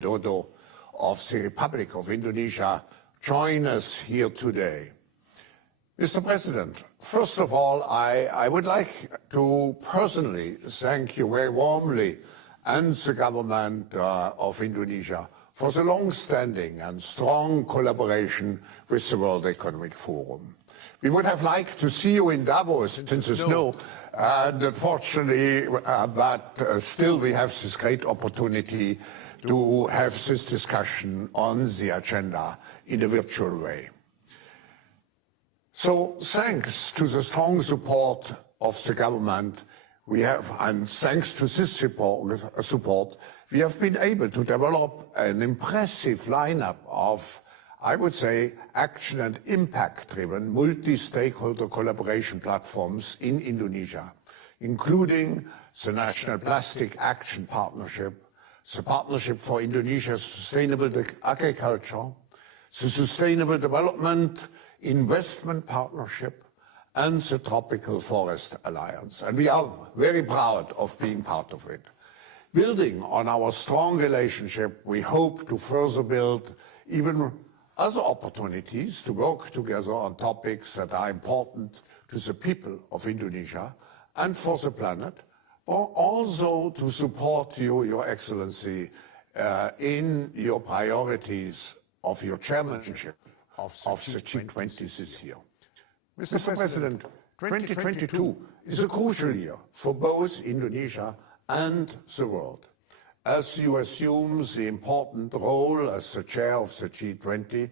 Widodo of the Republic of Indonesia join us here today. Mr. President, first of all, I would like to personally thank you very warmly and the government of Indonesia for the long-standing and strong collaboration with the World Economic Forum. We would have liked to see you in Davos in the snow, and unfortunately, but still we have this great opportunity to have this discussion on the agenda in a virtual way. So thanks to the strong support of the government, and thanks to this support, we have been able to develop an impressive lineup of, I would say, action and impact-driven multi-stakeholder collaboration platforms in Indonesia, including the National Plastic Action Partnership, the Partnership for Indonesia's Sustainable Agriculture, the Sustainable Development Investment Partnership, and the Tropical Forest Alliance. And we are very proud of being part of it. Building on our strong relationship, we hope to further build even other opportunities to work together on topics that are important to the people of Indonesia and for the planet, but also to support you, Your Excellency, in your priorities of your chairmanship of the G20 this year. Mr. President, 2022 is a crucial year for both Indonesia and the world. As you assume the important role as the chair of the G20,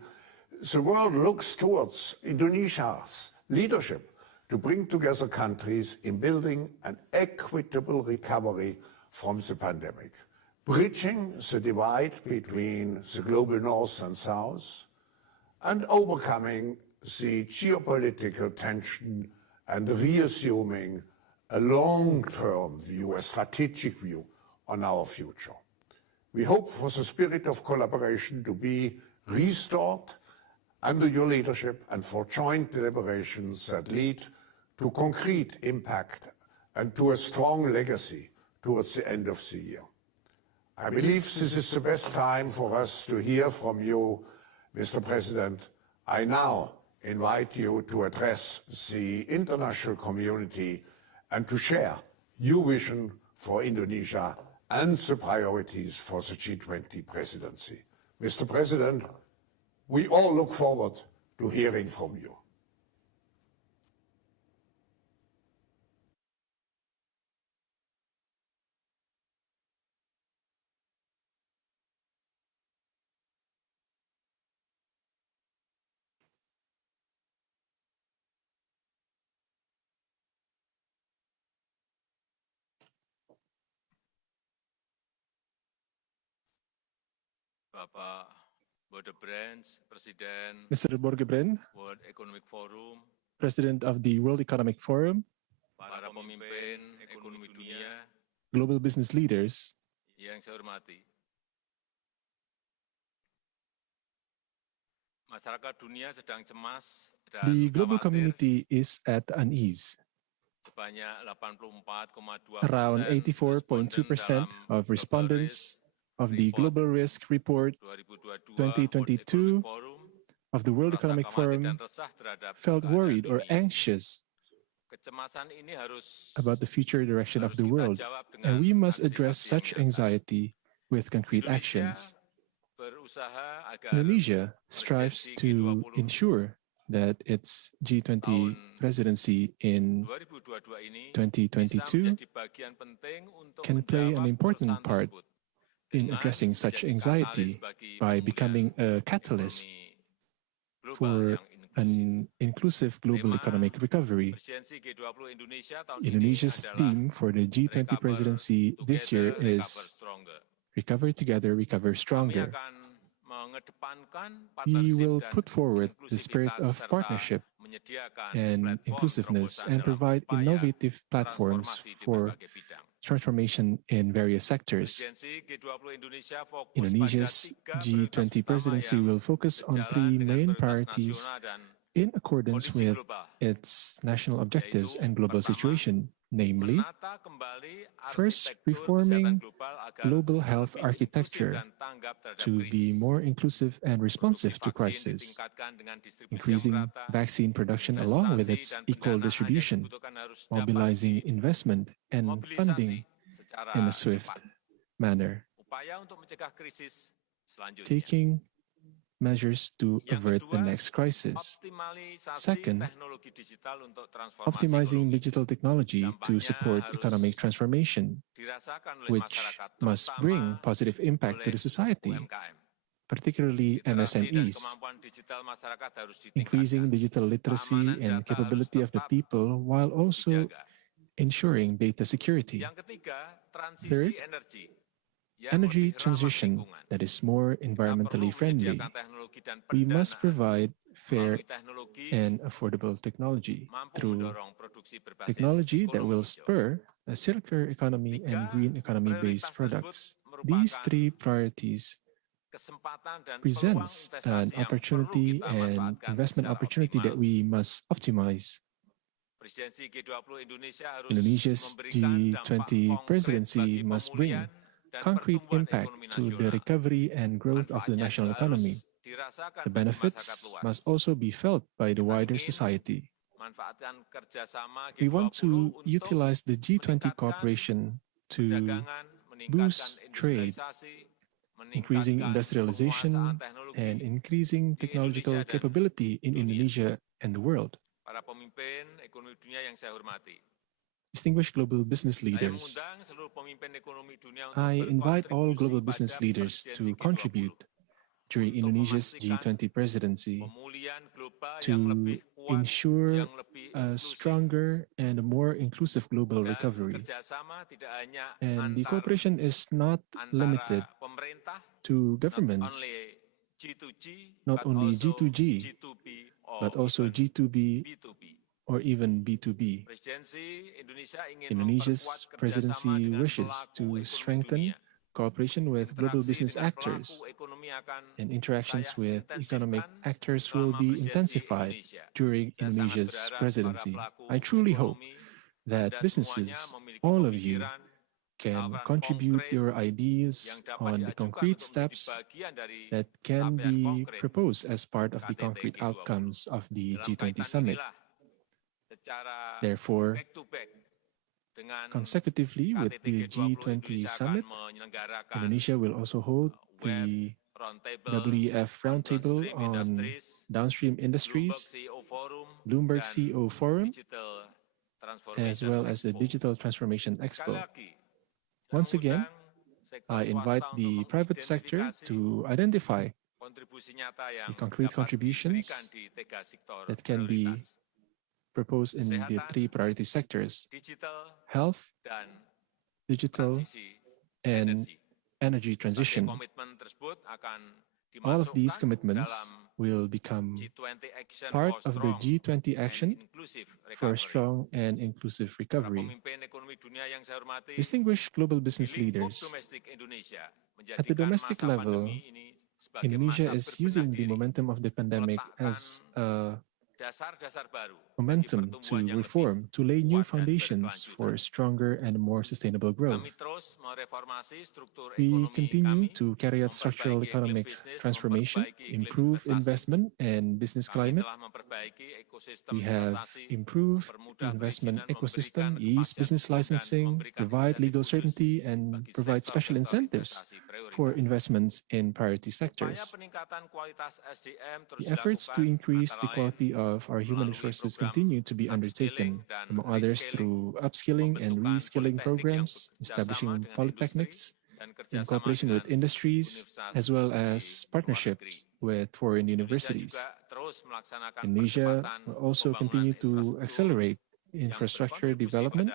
the world looks towards Indonesia's leadership to bring together countries in building an equitable recovery from the pandemic, bridging the divide between the global north and south, and overcoming the geopolitical tension and reassuming a long-term view, a strategic view on our future. We hope for the spirit of collaboration to be restored under your leadership and for joint deliberations that lead to concrete impact and to a strong legacy towards the end of the year. I believe this is the best time for us to hear from you, Mr. President. I now invite you to address the international community and to share your vision for Indonesia and the priorities for the G20 presidency. Mr. President, we all look forward to hearing from you. Bapak Bodebrand, Presiden Mr. Borgebrand, World Economic Forum, President of the World Economic Forum, para pemimpin ekonomi dunia global business leaders, yang saya hormati. Masyarakat dunia sedang cemas dan the global khawatir. community is at unease. Sebanyak 84,2% Around 84.2% of respondents of the Global Risk Report 2022 of the World Economic Forum felt worried or anxious about the future direction of the world, and we must address such anxiety with concrete actions. Indonesia strives to ensure that its G20 presidency in 2022 can play an important part in addressing such anxiety by becoming a catalyst for an inclusive global economic recovery. Indonesia's theme for the G20 presidency this year is Recover Together, Recover Stronger. We will put forward the spirit of partnership and inclusiveness and provide innovative platforms for transformation in various sectors. Indonesia's G20 presidency will focus on three main priorities in accordance with its national objectives and global situation, namely, first, reforming global health architecture to be more inclusive and responsive to crisis, increasing vaccine production along with its equal distribution, mobilizing investment and funding in a swift manner, taking measures to avert the next crisis. Second, optimizing digital technology to support economic transformation, which must bring positive impact to the society, particularly MSMEs, increasing digital literacy and capability of the people while also ensuring data security. Third, energy transition that is more environmentally friendly. We must provide fair and affordable technology through technology that will spur a circular economy and green economy-based products. These three priorities presents an opportunity and investment opportunity that we must optimize. Indonesia's G20 presidency must bring concrete impact to the recovery and growth of the national economy. The benefits must also be felt by the wider society. We want to utilize the G20 cooperation to boost trade, increasing industrialization, and increasing technological capability in Indonesia and the world. Distinguished global business leaders, I invite all global business leaders to contribute during Indonesia's G20 presidency to ensure a stronger and a more inclusive global recovery. And the cooperation is not limited to governments, not only G2G, but also G2B or even B2B. Indonesia's presidency wishes to strengthen cooperation with global business actors, and interactions with economic actors will be intensified during Indonesia's presidency. I truly hope that businesses, all of you, can contribute your ideas on the concrete steps that can be proposed as part of the concrete outcomes of the G20 summit. Therefore, consecutively with the G20 summit, Indonesia will also hold the WEF Roundtable on Downstream Industries, Bloomberg CEO Forum, as well as the Digital Transformation Expo. Once again, I invite the private sector to identify the concrete contributions that can be proposed in the three priority sectors: health, digital, and energy transition. All of these commitments will become part of the G20 action for a strong and inclusive recovery. Distinguished global business leaders, at the domestic level, Indonesia is using the momentum of the pandemic as a momentum to reform, to lay new foundations for stronger and more sustainable growth. We continue to carry out structural economic transformation, improve investment and business climate. We have improved the investment ecosystem, ease business licensing, provide legal certainty, and provide special incentives for investments in priority sectors. The efforts to increase the quality of our human resources continue to be undertaken, among others through upskilling and reskilling programs, establishing polytechnics in cooperation with industries, as well as partnerships with foreign universities. Indonesia will also continue to accelerate infrastructure development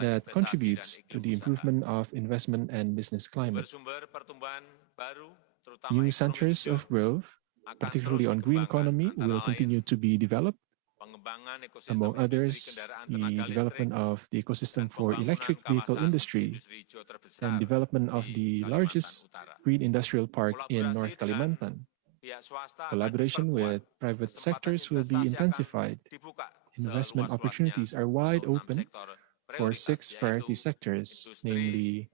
that contributes to the improvement of investment and business climate. New centers of growth, particularly on green economy, will continue to be developed. Among others, the development of the ecosystem for electric vehicle industry and development of the largest green industrial park in North Kalimantan. Collaboration with private sectors will be intensified. Investment opportunities are wide open for 6 priority sectors, namely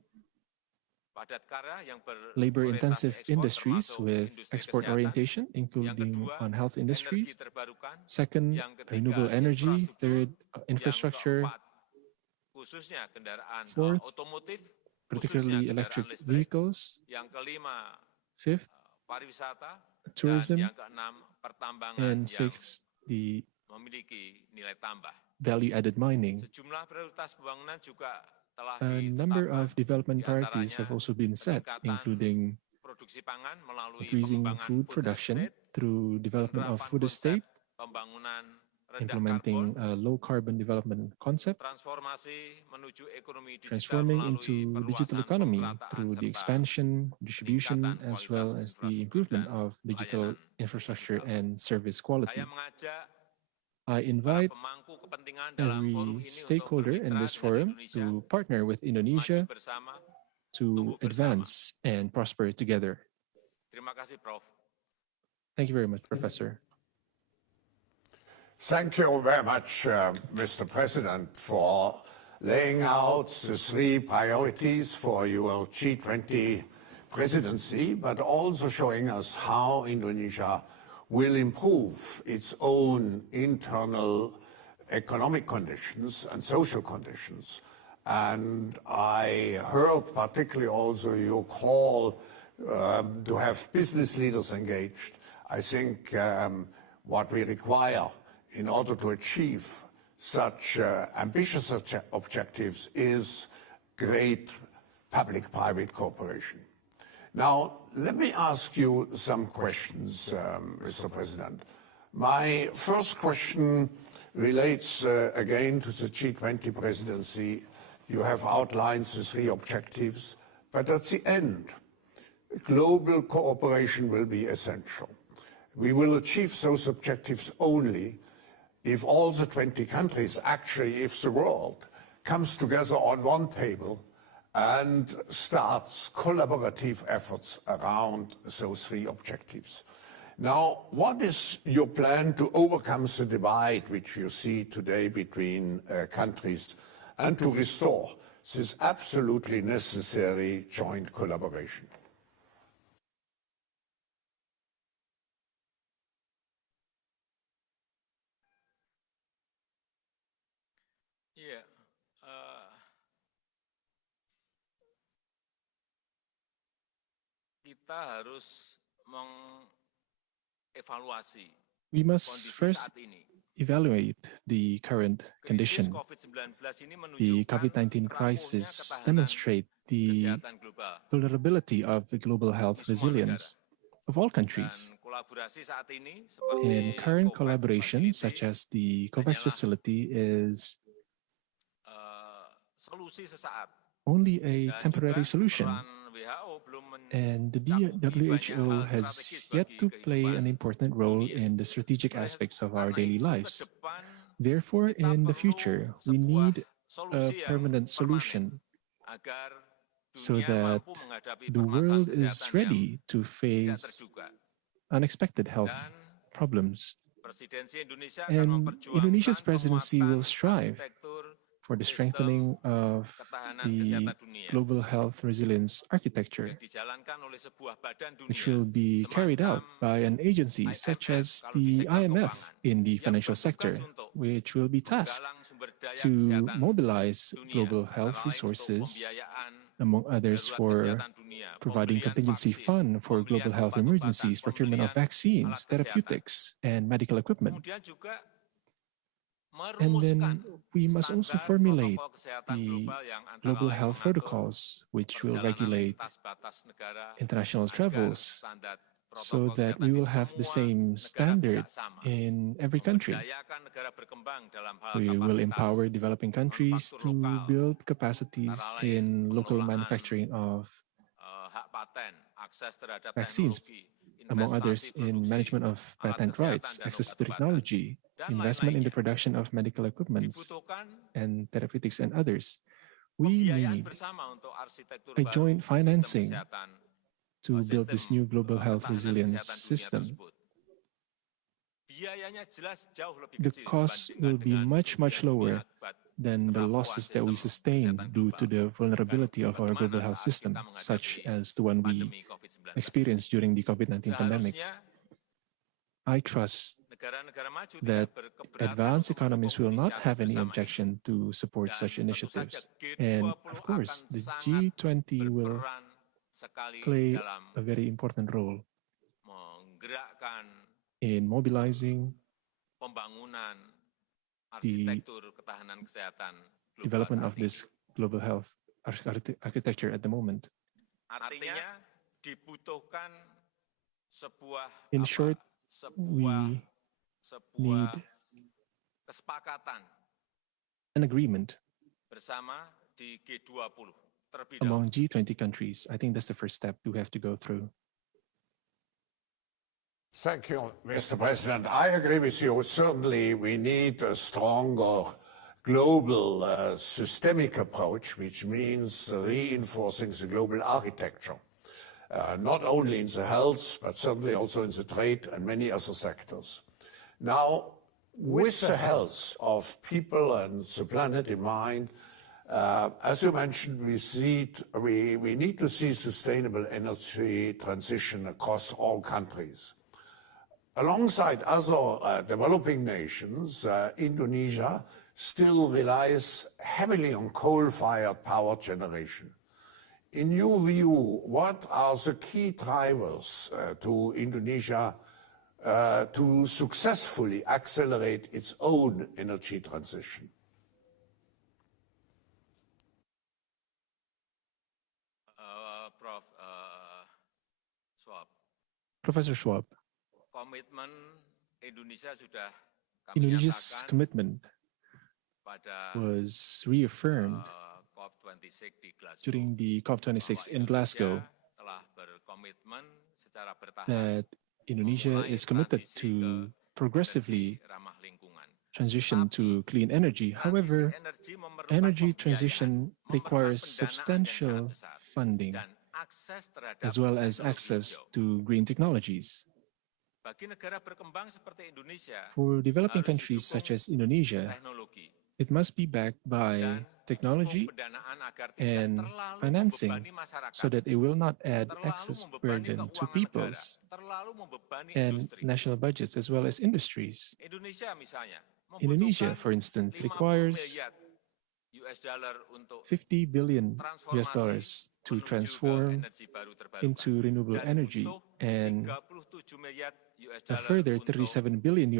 labor-intensive industries with export orientation, including on health industries. Second, renewable energy. Third, infrastructure. khususnya kendaraan Fourth, otomotif, particularly khususnya electric kendaraan listrik. vehicles. Yang kelima, Fifth, pariwisata. tourism. Dan yang keenam, pertambangan And yang sixth, the memiliki nilai tambah. value-added mining. Sejumlah prioritas pembangunan juga telah A number ditetapkan. of development priorities have also been set, including produksi pangan melalui increasing pengembangan food production estate, through development of food konsep estate, pembangunan rendah implementing karbon, a low carbon development concept, transformasi menuju ekonomi digital transforming melalui into digital perluasan economy pemerataan through the serta expansion, distribution, peningkatan as well kualitas as the infrastruktur improvement dan of digital layanan infrastructure digital. and service quality. Saya mengajak I para invite pemangku kepentingan dalam forum every ini untuk stakeholder in bermitra this dengan forum Indonesia, to partner with maju Indonesia bersama, to tumbuh bersama. advance and prosper together. Terima kasih, Prof. Thank you very much, Professor. Thank you very much, Mr. President, for laying out the 3 priorities for your G20 presidency, but also showing us how Indonesia will improve its own internal economic conditions and social conditions. And I heard particularly also your call to have business leaders engaged. I think what we require in order to achieve such ambitious objectives is great public-private cooperation. Now, let me ask you some questions, Mr. President. My first question relates again to the G20 presidency. You have outlined the 3 objectives, but at the end, global cooperation will be essential. We will achieve those objectives only if all the 20 countries, actually if the world, comes together on one table and starts collaborative efforts around those 3 objectives. Now, what is your plan to overcome the divide which you see today between countries and to restore this absolutely necessary joint collaboration? Iya, kita harus mengevaluasi We must kondisi first saat ini. evaluate the current Krisis condition. COVID-19 ini The menunjukkan COVID-19 rapuhnya crisis ketahanan demonstrate the kesehatan global vulnerability of the global health di semua negara. resilience of all countries. Dan kolaborasi saat ini seperti In current COVAX collaboration, Facility such as the COVAX hanyalah facility, is solusi sesaat. only a Dan temporary juga solution, peran WHO belum and the mencakupi banyak WHO hal has strategis yet bagi to play an kehidupan important role dunia. in the strategic aspects of our Karena daily itu, ke lives. depan Therefore, kita in the perlu future, we sebuah need a solusi yang permanent permanen solution agar so dunia that mampu menghadapi the permasalahan world is kesehatan yang ready to tidak face terduga. unexpected health Dan problems. presidensi Indonesia akan And memperjuangkan Indonesia's presidency will penguatan strive arsitektur for the sistem strengthening of ketahanan the kesehatan dunia global health resilience architecture, yang dijalankan oleh sebuah badan which dunia will be carried out semacam by an agency such IMF as kalau di the sektor IMF keuangan in the yang financial bertugas sector, untuk which will be tasked menggalang sumber daya to kesehatan mobilize dunia global antara health lain untuk resources, pembiayaan among others, darurat for kesehatan dunia, providing pembelian contingency vaksin, fund for pembelian global health obat-obatan, emergencies, procurement of pembelian vaccines, alat kesehatan. therapeutics, and medical equipment. Kemudian juga And merumuskan then we must also standar formulate protokol kesehatan the global yang antara global lain health mengatur protocols, which will perjalanan regulate lintas batas negara international agar travels, standar so protokol that kesehatan we di will have the semua same negara standard bisa sama. in every country. Memberdayakan negara berkembang dalam hal We will kapasitas empower developing countries manufaktur to lokal, build capacities antara lain in local pengelolaan manufacturing of hak paten, akses terhadap vaccines, teknologi, among others, investasi in produksi management of alat patent kesehatan rights, dan access to obat-obatan, technology, dan investment in the lain-lainnya. production of medical equipments Dibutuhkan and therapeutics and others. We pembiayaan need bersama untuk arsitektur a baru joint sistem financing kesehatan to build this new global health ketahanan resilience kesehatan dunia system. tersebut. the costs will be much, much lower than the losses that we sustain due to the vulnerability of our global health system, such as the one we experienced during the COVID-19 pandemic. I trust that advanced economies will not have any objection to support such initiatives. And of course, the G20 will play a very important role in mobilizing the development of this global health architecture at the moment. In short, we need an agreement among G20 countries. I think that's the first step we have to go through. Thank you, Mr. President. I agree with you. Certainly, we need a stronger global systemic approach, which means reinforcing the global architecture, not only in the health, but certainly also in the trade and many other sectors. Now, with the health of people and the planet in mind, as you mentioned, we need to see sustainable energy transition across all countries. Alongside other developing nations, Indonesia still relies heavily on coal-fired power generation. In your view, what are the key drivers to Indonesia to successfully accelerate its own energy transition? Professor Schwab, Indonesia's commitment was reaffirmed during the COP26 in Glasgow that Indonesia is committed to progressively transition to clean energy. However, energy transition requires substantial funding as well as access to green technologies. For developing countries such as Indonesia, it must be backed by technology and financing so that it will not add excess burden to peoples and national budgets as well as industries. Indonesia, for instance, requires $50 billion to transform into renewable energy and a further $37 billion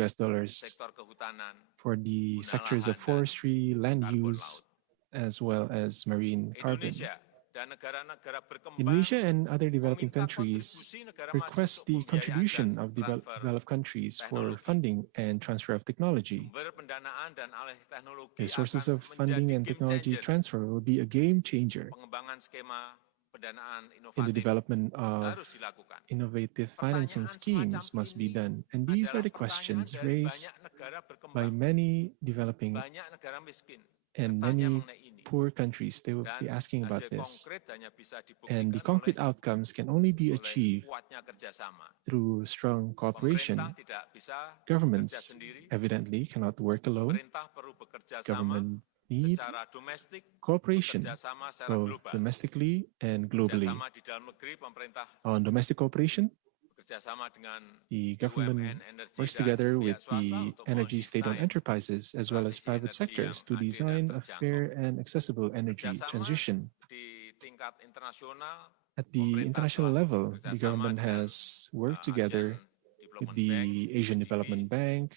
for the sectors of forestry, land use, as well as marine carbon. Indonesia and other developing countries request the contribution of developed countries for funding and transfer of technology. The sources of funding and technology transfer will be a game changer in the development of innovative financing schemes must be done. And these are the questions raised by many developing and many poor countries. They will be asking about this. And the concrete outcomes can only be achieved through strong cooperation. Governments evidently cannot work alone. Government need cooperation, both domestically and globally. On domestic cooperation, the government works together with the energy state-owned enterprises as well as private sectors to design a fair and accessible energy transition. At the international level, the government has worked together with the Asian Development Bank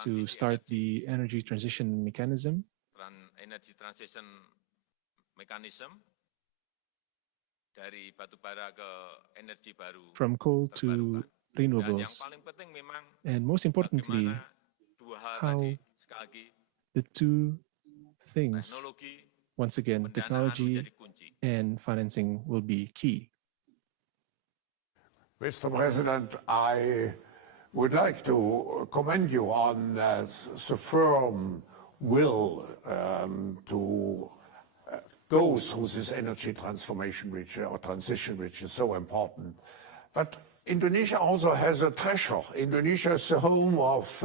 to start the energy transition mechanism. From coal to renewables. And most importantly, how the two things, once again, technology and financing will be key. Mr. President, I would like to commend you on the firm will to go through this energy transformation, transition, which is so important. But Indonesia also has a treasure. Indonesia is the home of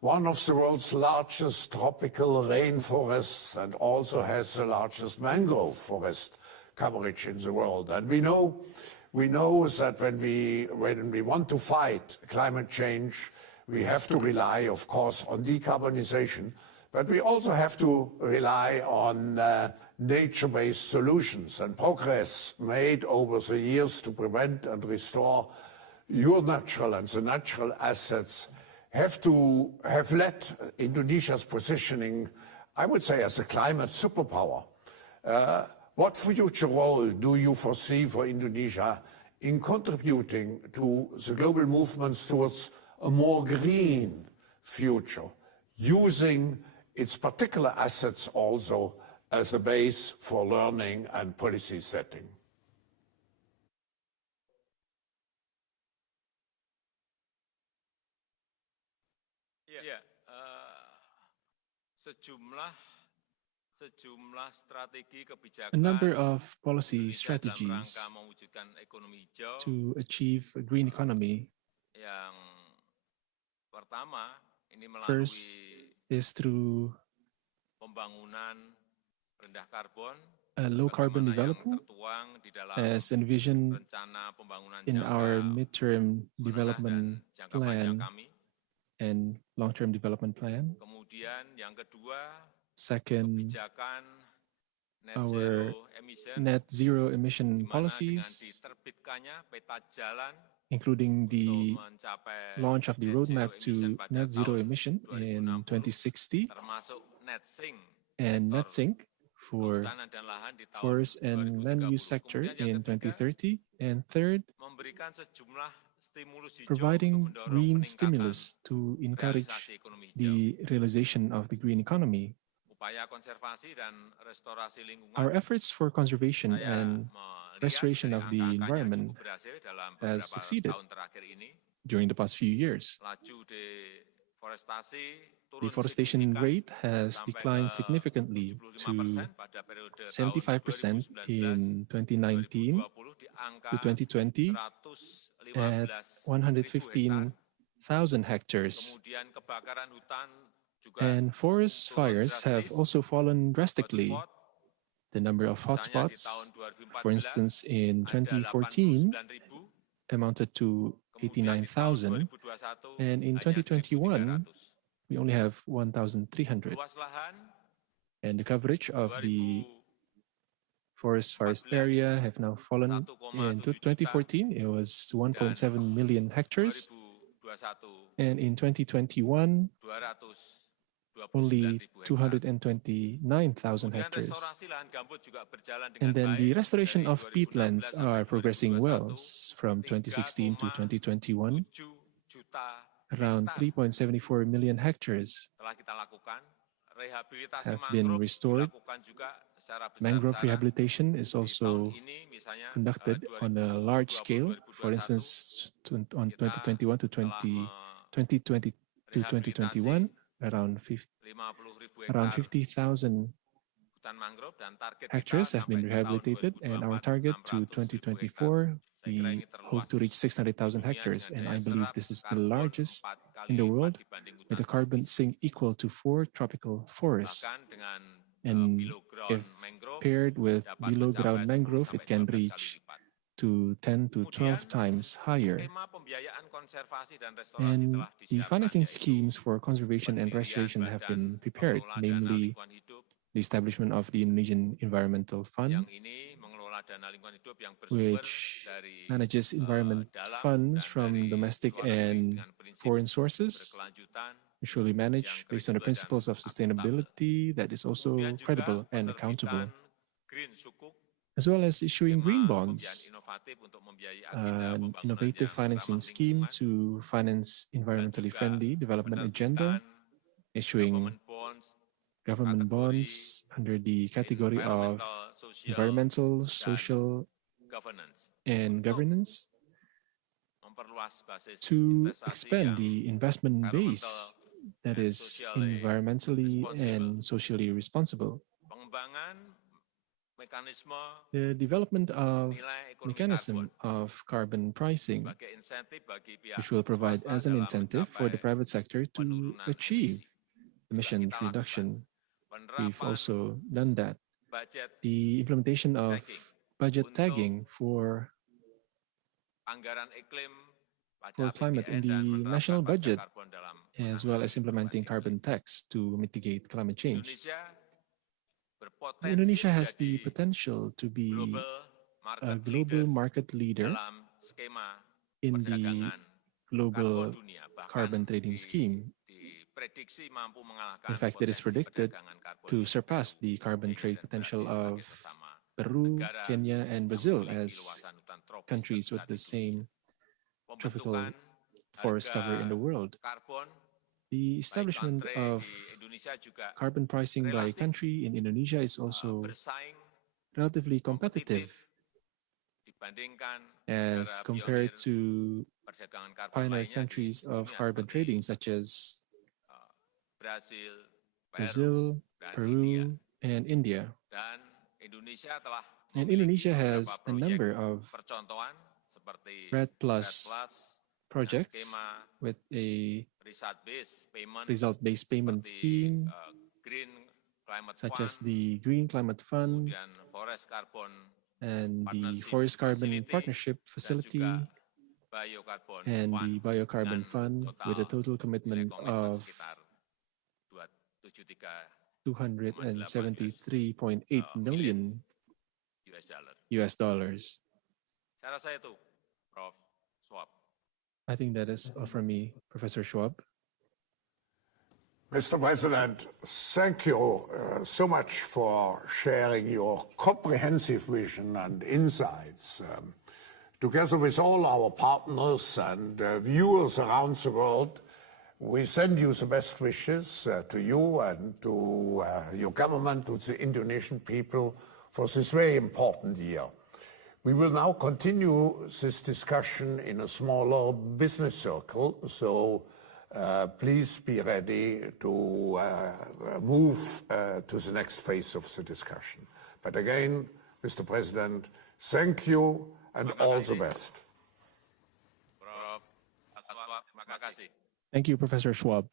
one of the world's largest tropical rainforests and also has the largest mangrove forest coverage in the world. And we know that when we want to fight climate change, we have to rely, of course, on decarbonization, but we also have to rely on nature-based solutions and progress made over the years to prevent and restore your natural and the natural assets have led Indonesia's positioning, I would say, as a climate superpower. What future role do you foresee for Indonesia in contributing to the global movements towards a more green future, using its particular assets also as a base for learning and policy setting? Ya, sejumlah strategi kebijakan a number of policy strategies dalam rangka mewujudkan ekonomi hijau to achieve a green economy. Yang pertama ini melalui First is through pembangunan rendah karbon, a low carbon development tertuang di dalam as envisioned rencana pembangunan in our jangka midterm menengah development dan jangka panjang plan kami. and long-term development plan. Kemudian yang kedua, Second, kebijakan our net zero emission policies, diterbitkannya peta jalan including the mencapai launch of the net zero roadmap to emission pada net zero tahun emission in 2060, 2060 termasuk net sink and net sektor sink for kehutanan dan lahan di tahun forest and land use 2030. sector Kemudian yang in ketiga, 2030. And third, memberikan sejumlah stimulus hijau providing untuk mendorong green peningkatan stimulus to encourage realisasi ekonomi hijau. the realization of the green economy. Upaya konservasi dan restorasi lingkungan. Our efforts for conservation Saya and melihat restoration dari of the angka-angkanya environment cukup berhasil dalam has beberapa succeeded tahun terakhir ini. during the past few years. Laju deforestasi turun Deforestation signifikan rate has sampai declined ke significantly to 75% pada periode tahun 75% 2019 in 2019 2020 di angka to 2020 at 115.000 hektar. 115,000 hectares. Kemudian kebakaran hutan juga And forest turun fires have drastis. also fallen drastically. Hotspot, The number of misalnya di hotspots, tahun for 2014 instance, in ada 2014 89.000, amounted to kemudian di tahun 89,000, 2021 and in hanya 2021 1.300. we only have 1,300. Luas lahan And the coverage of the forest fires area have now fallen. In 2014, it was 1.7 million hectares, 2021 and in 2021, 229.000 only hektar. 229,000 Kemudian hectares. restorasi lahan gambut juga berjalan dengan And then the baik restoration dari of peatlands 2016 are sampai progressing well 2021, from 2016 to 2021, 3,7 juta around hektar 3.74 million hectares telah kita lakukan. Rehabilitasi have been mangrove restored. dilakukan juga secara Mangrove besar-besaran. rehabilitation is Di tahun also ini misalnya conducted on a large scale. For 2020-2021 instance, on 2021 to 2020 to 2021, around 50,000 hutan mangrove dan target hectares kita have been sampai ke tahun rehabilitated, and our 2024 target to 600.000 hektar. 2024, Saya kira we ini terluas hope to reach 600,000 dunia hectares, dengan and daya I believe serap this is the karbon largest 4 kali in the lipat world dibanding with hutan a carbon tropis. sink equal to 4 tropical forests. Bahkan dengan And below ground if mangrove paired with dapat below mencapai ground 10 mangrove, sampai it can 12 kali reach lipat. to 10 to Kemudian 12 times higher. skema pembiayaan konservasi dan restorasi And telah the disiapkan, financing yaitu schemes for conservation and pendirian restoration have Badan been prepared, Pengelola Dana namely Lingkungan Hidup the establishment of the Indonesian Environmental yang Fund, ini mengelola dana lingkungan hidup yang bersumber which dari manages environment dalam funds dan from dari domestic luar negeri and dengan prinsip foreign sources, berkelanjutan, usually yang managed based on the kredibel dan principles of akuntabel. sustainability that is also Kemudian juga credible and accountable, penerbitan green sukuk, as well as issuing green skema pembiayaan bonds, inovatif untuk membiayai agenda an pembangunan innovative yang financing ramah scheme lingkungan, to finance dan environmentally juga friendly development agenda, penerbitan issuing government bonds government kategori bonds under the category of environmental, social, governance and untuk governance memperluas basis to investasi expand yang the investment base environmental that and is socially environmentally responsible. and socially responsible. Pengembangan mekanisme The development of nilai ekonomi mechanism karbon of carbon pricing, sebagai insentif bagi pihak which will provide swasta as an dalam incentive for the mencapai private sector to penurunan achieve emisi. emission Kita lakukan reduction. We've penerapan also done that. budget The implementation of tagging budget untuk tagging for anggaran iklim pada climate in APBN dan the national menerapkan pajak budget, karbon dalam as well as menangani implementing perubahan carbon iklim. tax to mitigate climate change. Indonesia berpotensi Indonesia has the menjadi potential to be global a market global leader market leader dalam skema in the perdagangan global karbon dunia. Bahkan carbon trading scheme. diprediksi mampu mengalahkan In fact, it is potensi predicted perdagangan karbon to di surpass Peru, the carbon Kenya, trade dan potential Brasil of sebagai sesama Peru, negara Kenya, and yang Brazil memiliki as luasan hutan tropis countries with terbesar the di dunia. same tropical Pembentukan forest cover in the harga world. karbon The by establishment country of di Indonesia juga carbon pricing by relatif country in Indonesia is also bersaing relatively kompetitif competitive dibandingkan as negara compared pionir to perdagangan karbon pioneer lainnya di countries of dunia carbon seperti trading such as Brasil, Brazil, dan India. Peru, and India. Dan Indonesia telah And memiliki Indonesia beberapa has a proyek number of percontohan seperti RED Plus dengan projects skema with a result-based payment result-based payment seperti scheme, Green Climate such Fund, as the Green Climate Fund kemudian Forest Carbon and the Partnership Forest Carbon Facility, Partnership dan Facility juga Biocarbon and Fund the Biocarbon dengan Fund with a total nilai commitment komitmen of sekitar 273.8 million million US dollar. US dollars. Saya rasa itu, Prof. Schwab. I think that is all from me, Professor Schwab. Mr. President, thank you so much for sharing your comprehensive vision and insights. Together with all our partners and viewers around the world, we send you the best wishes to you and to your government, to the Indonesian people for this very important year. We will now continue this discussion in a smaller business circle, so please be ready to move to the next phase of the discussion. But again, Mr. President, thank you and all the best. Prof. Schwab, terima kasih. Thank you, Professor Schwab.